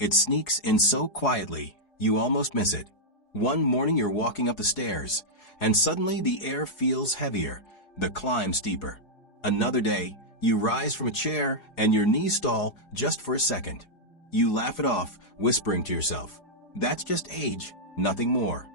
It sneaks in so quietly, you almost miss it. One morning you're walking up the stairs, and suddenly the air feels heavier, the climb steeper. Another day, you rise from a chair and your knees stall just for a second. You laugh it off, whispering to yourself, "That's just age, nothing more."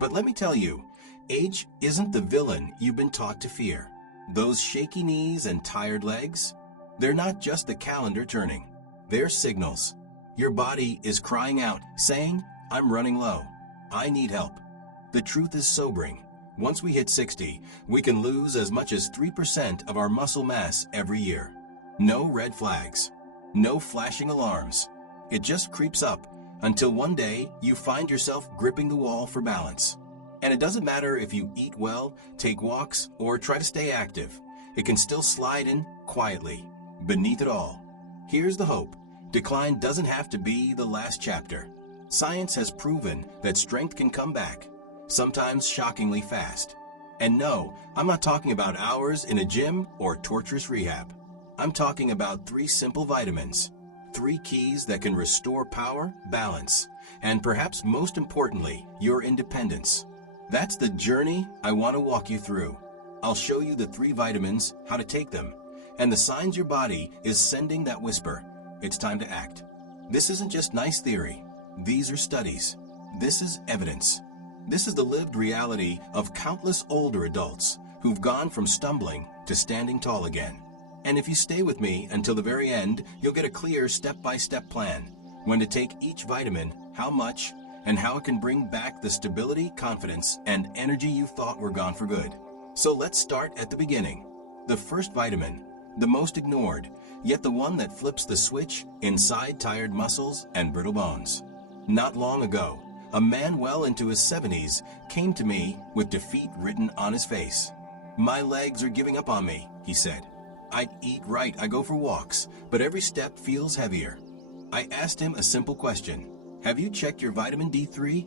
But let me tell you, age isn't the villain you've been taught to fear. Those shaky knees and tired legs, they're not just the calendar turning. They're signals. Your body is crying out, saying, "I'm running low. I need help." The truth is sobering. Once we hit 60, we can lose as much as 3% of our muscle mass every year. No red flags. No flashing alarms. It just creeps up until one day you find yourself gripping the wall for balance. And it doesn't matter if you eat well, take walks, or try to stay active. It can still slide in quietly. Beneath it all, here's the hope. Decline doesn't have to be the last chapter. Science has proven that strength can come back, sometimes shockingly fast. And no, I'm not talking about hours in a gym or torturous rehab. I'm talking about 3 simple vitamins, 3 keys that can restore power, balance, and perhaps most importantly, your independence. That's the journey I want to walk you through. I'll show you the 3 vitamins, how to take them, and the signs your body is sending that whisper, "It's time to act." This isn't just nice theory. These are studies. This is evidence. This is the lived reality of countless older adults who've gone from stumbling to standing tall again. And if you stay with me until the very end, you'll get a clear step-by-step plan. When to take each vitamin, how much, and how it can bring back the stability, confidence, and energy you thought were gone for good. So let's start at the beginning. The first vitamin, the most ignored, yet the one that flips the switch inside tired muscles and brittle bones. Not long ago, a man well into his 70s came to me with defeat written on his face. "My legs are giving up on me," he said. "I eat right, I go for walks, but every step feels heavier." I asked him a simple question. "Have you checked your vitamin D3?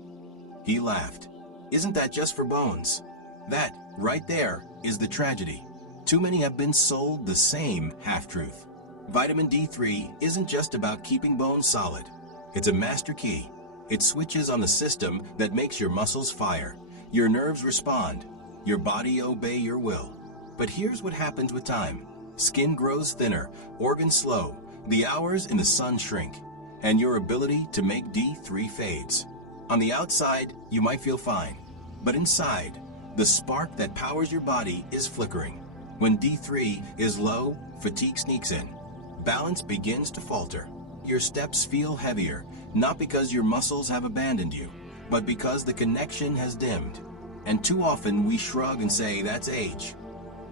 He laughed. "Isn't that just for bones?" That, right there, is the tragedy. Too many have been sold the same half-truth. Vitamin D3 isn't just about keeping bones solid. It's a master key. It switches on the system that makes your muscles fire, your nerves respond, your body obey your will. But here's what happens with time. Skin grows thinner, organs slow, the hours in the sun shrink, and your ability to make D3 fades. On the outside, you might feel fine, but inside, the spark that powers your body is flickering. When D3 is low, fatigue sneaks in. Balance begins to falter. Your steps feel heavier, not because your muscles have abandoned you, but because the connection has dimmed. And too often we shrug and say, "That's age."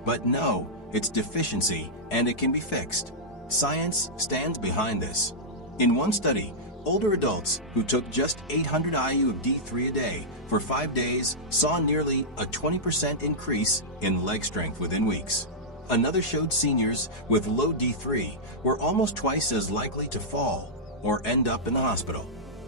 But no, it's deficiency, and it can be fixed. Science stands behind this. In one study, older adults who took just 800 IU of D3 a day for 5 days saw nearly a 20% increase in leg strength within weeks. Another showed seniors with low D3 were almost twice as likely to fall or end up in the hospital.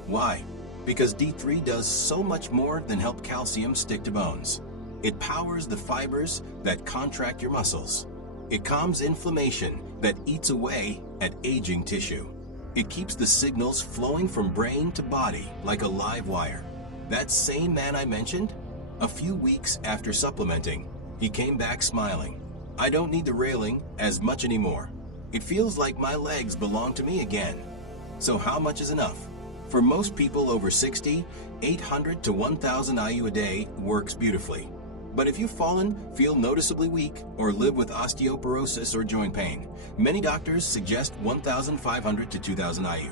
Why? Because D3 does so much more than help calcium stick to bones. It powers the fibers that contract your muscles. It calms inflammation that eats away at aging tissue. It keeps the signals flowing from brain to body like a live wire. That same man I mentioned, a few weeks after supplementing, he came back smiling. "I don't need the railing as much anymore. It feels like my legs belong to me again." So how much is enough? For most people over 60, 800 to 1,000 IU a day works beautifully. But if you've fallen, feel noticeably weak, or live with osteoporosis or joint pain, many doctors suggest 1,500 to 2,000 IU.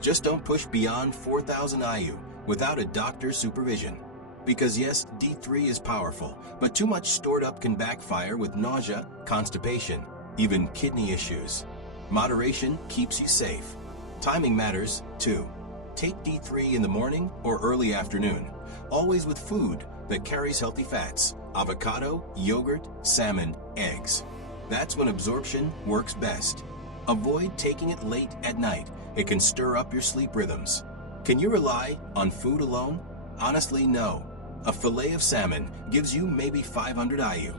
Just don't push beyond 4,000 IU without a doctor's supervision. Because yes, D3 is powerful, but too much stored up can backfire with nausea, constipation, even kidney issues. Moderation keeps you safe. Timing matters, too. Take D3 in the morning or early afternoon, always with food that carries healthy fats: avocado, yogurt, salmon, eggs. That's when absorption works best. Avoid taking it late at night. It can stir up your sleep rhythms. Can you rely on food alone? Honestly, no. A fillet of salmon gives you maybe 500 IU.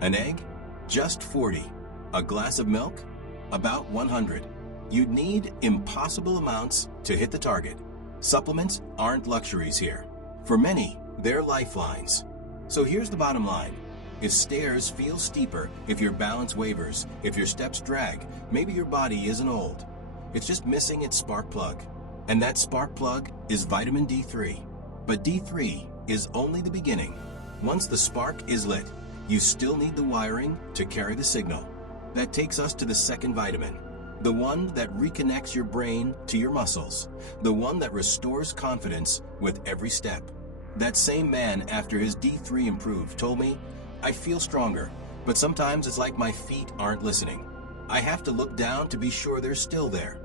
An egg? Just 40. A glass of milk? About 100. You'd need impossible amounts to hit the target. Supplements aren't luxuries here. For many, they're lifelines. So here's the bottom line. If stairs feel steeper, if your balance wavers, if your steps drag, maybe your body isn't old. It's just missing its spark plug. And that spark plug is vitamin D3. But D3 is only the beginning. Once the spark is lit, you still need the wiring to carry the signal. That takes us to the second vitamin, the one that reconnects your brain to your muscles, the one that restores confidence with every step. That same man, after his D3 improved, told me, "I feel stronger, but sometimes it's like my feet aren't listening. I have to look down to be sure they're still there."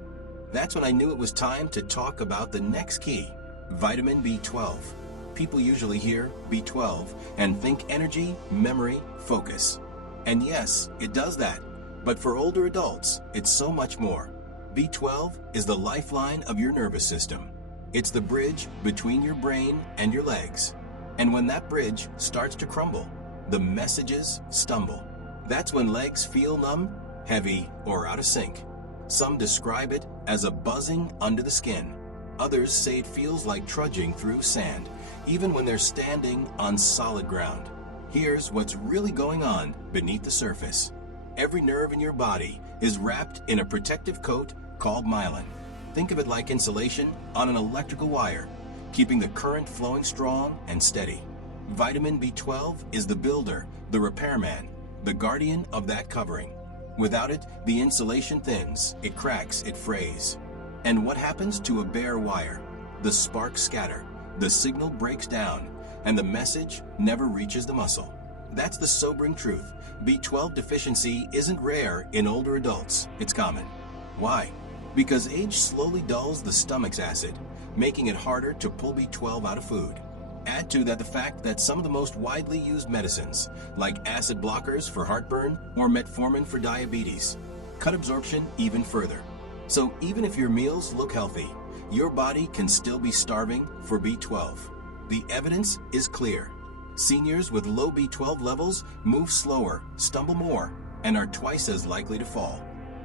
That's when I knew it was time to talk about the next key, vitamin B12. People usually hear B12 and think energy, memory, focus. And yes, it does that. But for older adults, it's so much more. B12 is the lifeline of your nervous system. It's the bridge between your brain and your legs. And when that bridge starts to crumble, the messages stumble. That's when legs feel numb, heavy, or out of sync. Some describe it as a buzzing under the skin. Others say it feels like trudging through sand, even when they're standing on solid ground. Here's what's really going on beneath the surface. Every nerve in your body is wrapped in a protective coat called myelin. Think of it like insulation on an electrical wire, keeping the current flowing strong and steady. Vitamin B12 is the builder, the repairman, the guardian of that covering. Without it, the insulation thins, it cracks, it frays. And what happens to a bare wire? The sparks scatter, the signal breaks down, and the message never reaches the muscle. That's the sobering truth. B12 deficiency isn't rare in older adults, it's common. Why? Because age slowly dulls the stomach's acid, making it harder to pull B12 out of food. Add to that the fact that some of the most widely used medicines, like acid blockers for heartburn or metformin for diabetes, cut absorption even further. So even if your meals look healthy, your body can still be starving for B12. The evidence is clear. Seniors with low B12 levels move slower, stumble more, and are twice as likely to fall.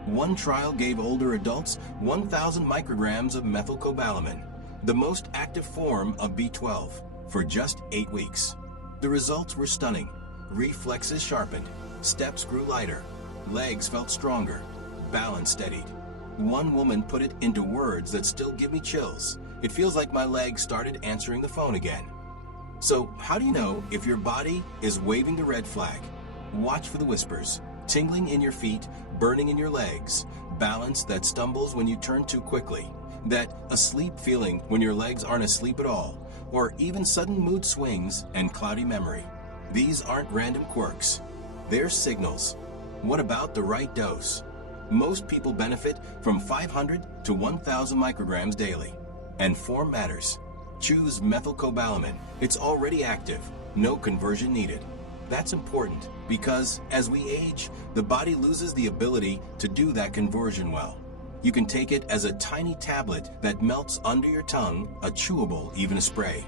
One trial gave older adults 1,000 micrograms of methylcobalamin, the most active form of B12, for just 8 weeks. The results were stunning. Reflexes sharpened, steps grew lighter, legs felt stronger, balance steadied. One woman put it into words that still give me chills. "It feels like my legs started answering the phone again." So how do you know if your body is waving the red flag? Watch for the whispers, tingling in your feet, burning in your legs, balance that stumbles when you turn too quickly, that asleep feeling when your legs aren't asleep at all, or even sudden mood swings and cloudy memory. These aren't random quirks. They're signals. What about the right dose? Most people benefit from 500 to 1,000 micrograms daily. And form matters. Choose methylcobalamin. It's already active. No conversion needed. That's important because as we age, the body loses the ability to do that conversion well. You can take it as a tiny tablet that melts under your tongue, a chewable, even a spray.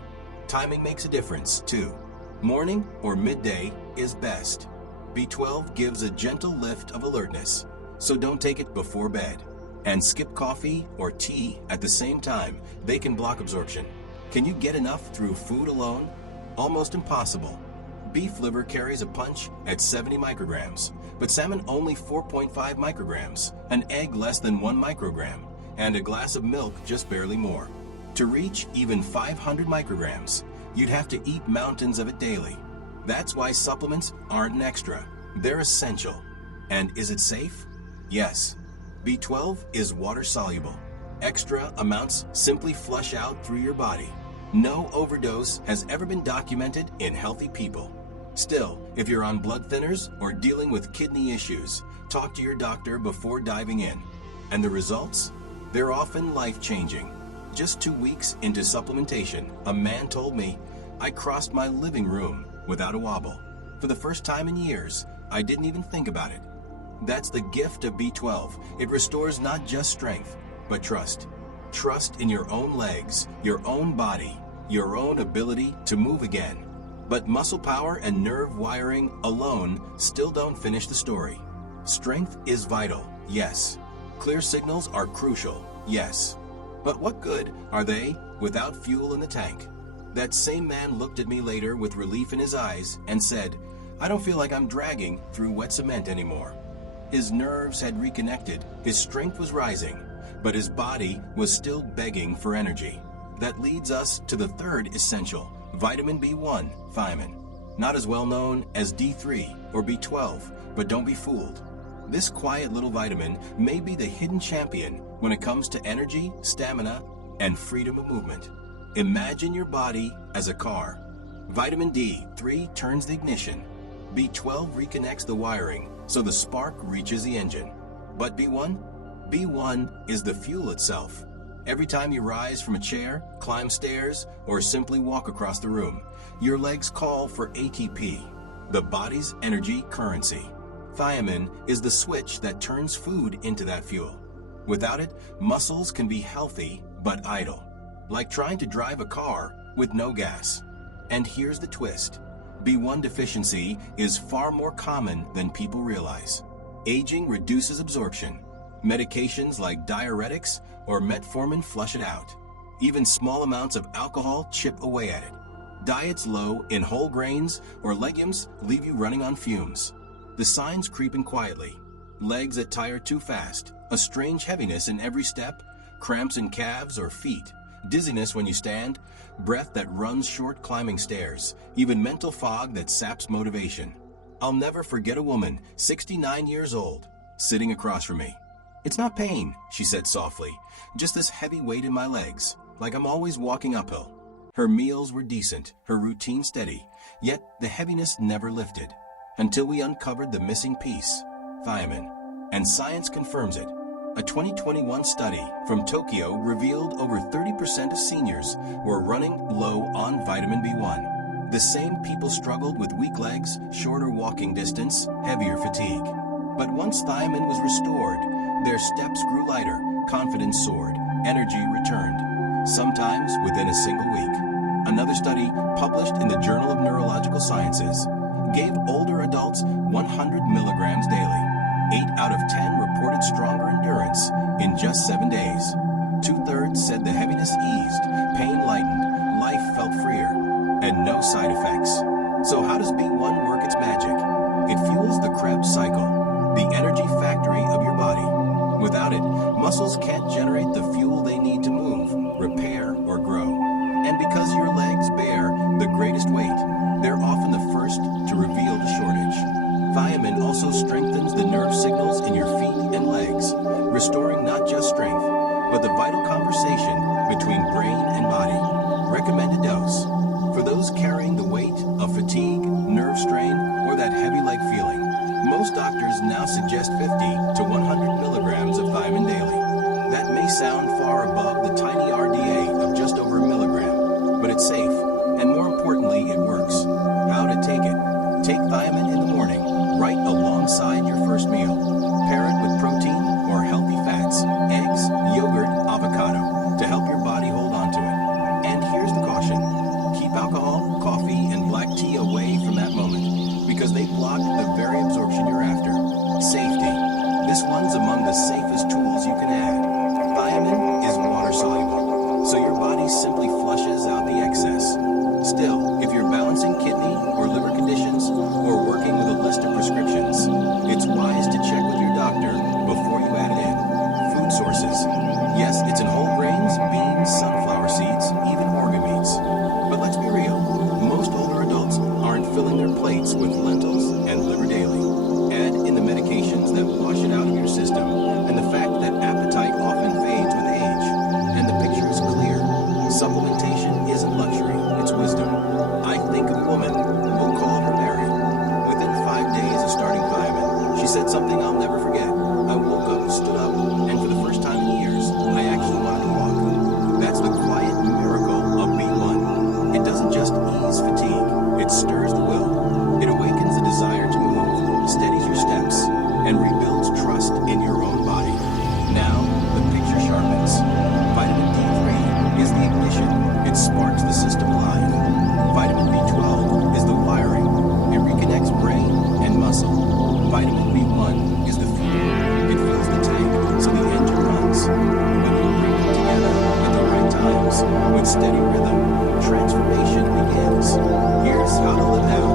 Timing makes a difference, too. Morning or midday is best. B12 gives a gentle lift of alertness, so don't take it before bed. And skip coffee or tea at the same time. They can block absorption. Can you get enough through food alone? Almost impossible. Beef liver carries a punch at 70 micrograms, but salmon only 4.5 micrograms, an egg less than 1 microgram, and a glass of milk just barely more. To reach even 500 micrograms, you'd have to eat mountains of it daily. That's why supplements aren't an extra. They're essential. And is it safe? Yes. B12 is water soluble. Extra amounts simply flush out through your body. No overdose has ever been documented in healthy people. Still, if you're on blood thinners or dealing with kidney issues, talk to your doctor before diving in. And the results? They're often life-changing. Just 2 weeks into supplementation, a man told me, "I crossed my living room without a wobble. For the first time in years, I didn't even think about it." That's the gift of B12. It restores not just strength, but trust. Trust in your own legs, your own body, your own ability to move again. But muscle power and nerve wiring alone still don't finish the story. Strength is vital, yes, Clear signals are crucial, yes. But what good are they without fuel in the tank? That same man looked at me later with relief in his eyes and said, "I don't feel like I'm dragging through wet cement anymore." His nerves had reconnected, his strength was rising, but his body was still begging for energy. That leads us to the third essential, vitamin B1, thiamine. Not as well known as D3 or B12, but don't be fooled. This quiet little vitamin may be the hidden champion when it comes to energy, stamina, and freedom of movement. Imagine your body as a car. Vitamin D3 turns the ignition. B12 reconnects the wiring so the spark reaches the engine. But B1? B1 is the fuel itself. Every time you rise from a chair, climb stairs, or simply walk across the room, your legs call for ATP, the body's energy currency. Thiamine is the switch that turns food into that fuel. Without it, muscles can be healthy but idle, like trying to drive a car with no gas. And here's the twist. B1 deficiency is far more common than people realize. Aging reduces absorption. Medications like diuretics or metformin flush it out. Even small amounts of alcohol chip away at it. Diets low in whole grains or legumes leave you running on fumes. The signs creep in quietly. Legs that tire too fast, a strange heaviness in every step, cramps in calves or feet, dizziness when you stand, breath that runs short climbing stairs, even mental fog that saps motivation. I'll never forget a woman, 69 years old, sitting across from me. "It's not pain," she said softly, "just this heavy weight in my legs, like I'm always walking uphill." Her meals were decent, her routine steady, yet the heaviness never lifted, until we uncovered the missing piece, thiamine. And science confirms it. A 2021 study from Tokyo revealed over 30% of seniors were running low on vitamin B1. The same people struggled with weak legs, shorter walking distance, heavier fatigue. But once thiamine was restored, their steps grew lighter, confidence soared, energy returned, sometimes within a single week. Another study, published in the Journal of Neurological Sciences, gave older adults 100 milligrams daily. 8 out of 10 reported stronger endurance in just 7 days. 2/3 said the heaviness eased, pain lightened, life felt freer, and no side effects. So how does B1 work its magic? It fuels the Krebs cycle, the energy factory of your body. Without it, muscles can't generate the fuel they need to move, repair, or grow. And because your legs bear the greatest weight, they're often the first to reveal the shortage. Thiamine also strengthens the nerve signals in your feet and legs, restoring not just strength, but the vital conversation between brain and body. Recommended dose. For those carrying the weight of fatigue, nerve strain, or that heavy leg feeling, most doctors now suggest 50 to 100 milligrams of thiamine daily. That may sound far above the tiny RDA of just over a milligram, but it's safe, and more importantly, it works. How to take it? Take thiamine in the morning, right alongside your first meal. Pair it with protein or healthy fats, eggs, yogurt, avocado, to help your body hold on to it. And here's the caution. Keep alcohol, coffee, and black tea away from that moment, because they block the very absorption you're after. Safety. This one's among the safest tools you can add. Thiamine is water-soluble, so your body simply flushes out the excess. Still, if you're balancing kidney or liver conditions or working with a list of prescriptions, it's wise to check with your doctor before you add it in. Food sources. Yes, it's in whole grains, beans, sunflower seeds, even organ meats. But let's be real, most older adults aren't filling their plates with lentils and liver daily. Add in the medications that wash it out of your system and the fact that appetite often fades with age. And the picture is clear. Supplementation isn't luxury, it's wisdom. I think of a woman, we'll call her Mary. Within 5 days of starting thiamine, she said something I'll never forget. I woke up, stood up, and for the first time in years, I actually wanted to walk. That's the quiet miracle of B1. It doesn't just ease fatigue, it stirs the will. It awakens the desire to move, steadies your steps, and rebuilds trust in your own body. Now, the picture sharpens. Vitamin D3 is the ignition. It sparks the system alive. Vitamin B12 is the wiring. It reconnects brain and muscle. Vitamin B1 is the fuel. It fills the tank so the steady rhythm, transformation begins. Here's how to live out